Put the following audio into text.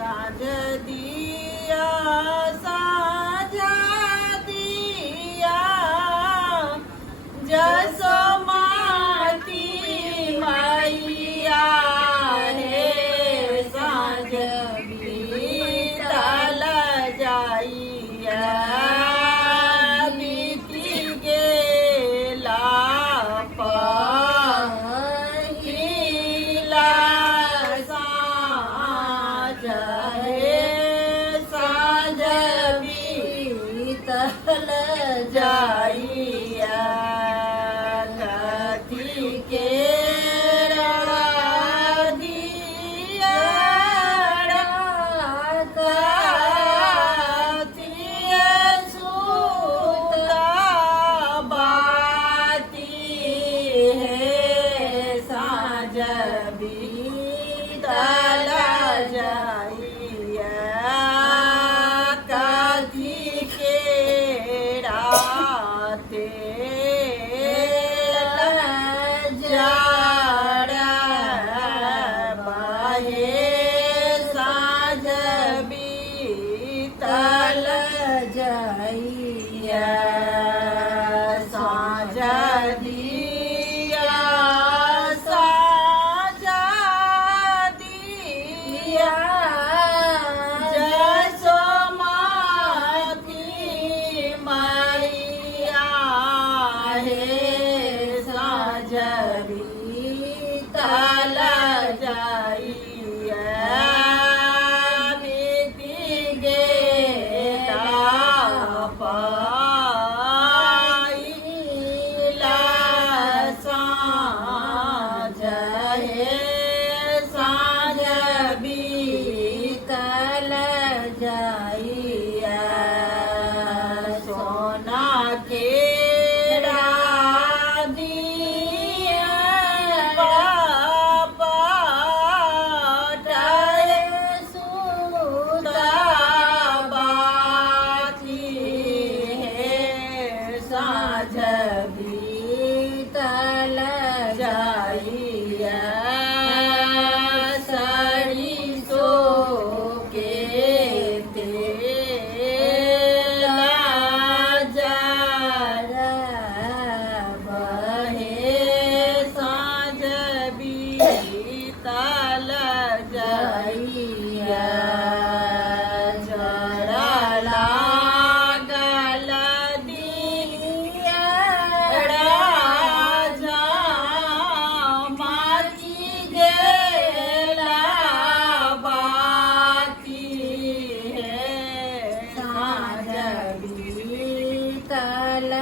साँझ दिया साझा दिया जसोमती मैया हे साँझ बीतल जाइया बीती गेला पहिला साँझ हे साँझ बीतल जाइया कथी के दिया कथी सुता बाती है साँझ बीतल जाइया कथी के राते जाड़ा बहे साँझ बीतल जाइया साँझ दिया साँझ दिया जसोमती मैया हे साँझ बीतल जाइया बीती गेला पहिला साँझ हे साँझ बीतल जाइया सोना के दिया पाटाए सुता बाती है साँझ बीतल जाइया सरिसो के तेल जरा बहे साँझ बीतल जाइया जरा लागल दिया राजा माची गेला बाती है साँझ बीतल